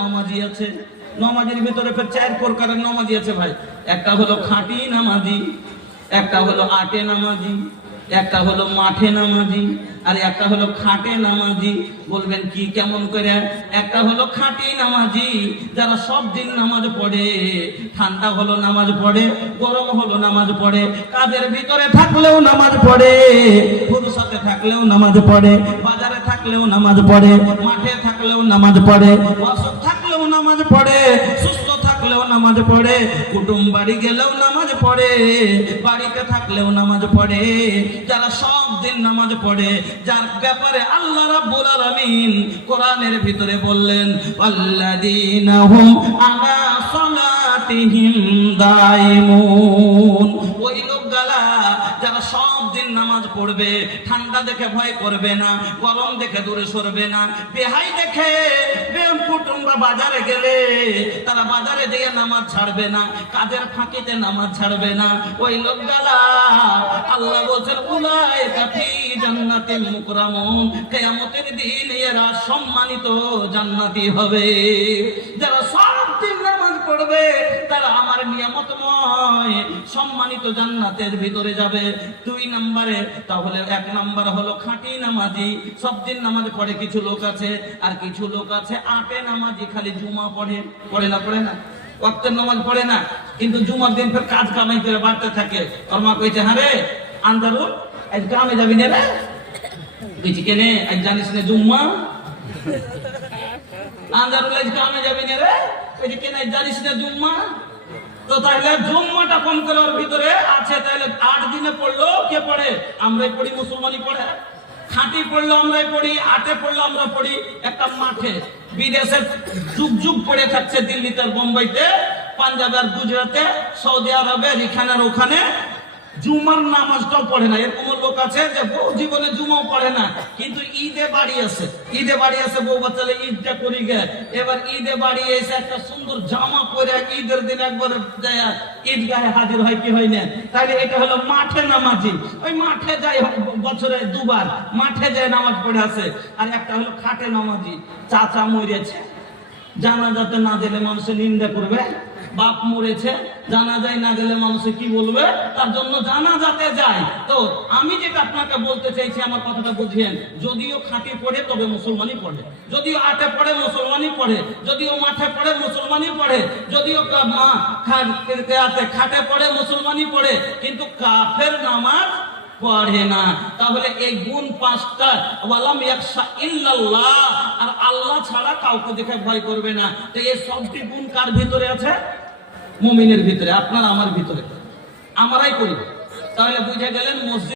নামাজি আছে, নামাজের ভিতরে ফের 4 প্রকারের নামাজি আছে ভাই। একটা হলো খাঁটি নামাজি, একটা হলো আটে নামাজি, একটা হলো মাঠে নামাজি, আর একটা হলো খাটে নামাজি। বলবেন কি কেমন করে? একটা হলো খাঁটি নামাজি, যারা সব দিন নামাজ পড়ে, ঠান্ডা হলো নামাজ পড়ে, গরম হলো নামাজ পড়ে, কাজের ভিতরে থাকলেও নামাজ পড়ে, ফুরসতে থাকলেও নামাজ পড়ে, বাজারে থাকলেও নামাজ পড়ে, মাঠে থাকলেও নামাজ পড়ে, অসুখ থাকলেও নামাজ পড়ে, সুস্থ থাকলেও নামাজ পড়ে, কুটুম বাড়ি গেলেও নামাজ পড়ে, বাড়িতে থাকলেও নামাজ পড়ে। যারা সব দিন নামাজ পড়ে, যার ব্যাপারে আল্লাহ রাব্বুল আলামিন কোরআনের ভিতরে বললেন, আল্লাযীনা হুম আলা সালাতিহিম দাইমুন। ওই লোকগুলা যারা সব দিন নামাজ পড়বে, ঠান্ডা দেখে ভয় করবে না, গরম দেখে দূরে সরবে না, বেহাই দেখে কুটুম্বা বাজারে গেলে তারা বাজারে গিয়ে নামাজ ছাড়বে না, কাজের ফাঁকিতে নামাজ ছাড়বে না। ওই লোকগুলা আল্লাহ বলেন উলাইকা ফি জান্নাতিল মুকরামুন, কিয়ামতের দিন এরা সম্মানিত জান্নাতি হবে। যারা সব দিন নামাজ পড়বে তারা আমার নিয়ামতময় সম্মানিত জান্নাতের ভিতরে যাবে। 2 নম্বরে, তাহলে 1 নম্বর হলো খাঁটি নামাজি, সব দিন নামাজ পড়ে কিছু লোক আছে, আর কিছু লোক আছে আটে নামাজি, খালি জুমা পড়ে। পড়ে না? পড়ে না? ওয়াক্তের নামাজ পড়ে না, কিন্তু জুমার দিন ফের কাজ কামাই করে বাড়তে থাকে। তোর মা কইছে, হ্যাঁ রে আন্দারুল আজ কামে যাবি না রে? কইছি কেনে? আজ জানিস না জুম্মা? আন্দারুল আজ কামে যাবি না রে? কইছি কেনে? আজ জানিস না জুম্মা? তো তাহলে জুম্মাটা কম করে ওর ভিতরে আছে, তাহলে 8 দিনে পড়লো কে পড়ে? আমরাই পড়ি, মুসলমানই পড়ে। খাঁটি পড়লো আমরাই পড়ি, আটে পড়লো আমরা পড়ি। একটা মাঠে বিদেশে যুগ যুগ পড়ে থাকছে, দিল্লিতে, বোম্বাইতে, পাঞ্জাবে আর গুজরাটে, সৌদি আরবে, এখানে ওখানে জুমার নামাজটাও পড়ে না। এরকম লোক আছে যে বউ জীবনে জুমাও পড়ে না, কিন্তু ঈদে বাড়ি আছে, ঈদে বাড়ি আছে, বউ বাচ্চালে ঈদটা করি গে। এবার ঈদে বাড়ি এসে একটা সুন্দর জামা পরে ঈদের দিন একবারে ঈদগাহে হাজির হয়, কি হয় না? তাহলে এটা হলো মাঠে নামাজি। ওই মাঠে যায় বছরে 2 বার, মাঠে যায় নামাজ পড়ে আসে। আর একটা হলো খাটে নামাজি, চাচা মরেছে, জানাজাতে না দিলে মানুষের নিন্দা করবে, বাপ মরেছে, জানাজায় না গেলে মানুষে কি বলবে, তার জন্য জানাজাতে যায়। তো আমি যেটা আপনাকে বলতে চাইছি, আমার কথাটা বুঝিয়েন। যদিও খাঁটি পড়ে তবে মুসলমানই পড়ে, যদিও আটে পড়ে মুসলমানই পড়ে, যদিও মাঠে পড়ে মুসলমানই পড়ে, যদিও খাটে পড়ে মুসলমানই পড়ে, কিন্তু কাফের নামাজ পড়ে না। তাহলে এই গুণ 5টা, ওয়ালাম ইয়াখশা ইল্লাল্লাহ, আর আল্লাহ ছাড়া কাউকে দেখে ভয় করবে না। তো এই সবটি গুণ কার ভিতরে আছে? মুমিনের ভিতরে, আপনার আমার ভিতরে, আমরাই করি। তাহলে বুঝে গেলেন মসজিদ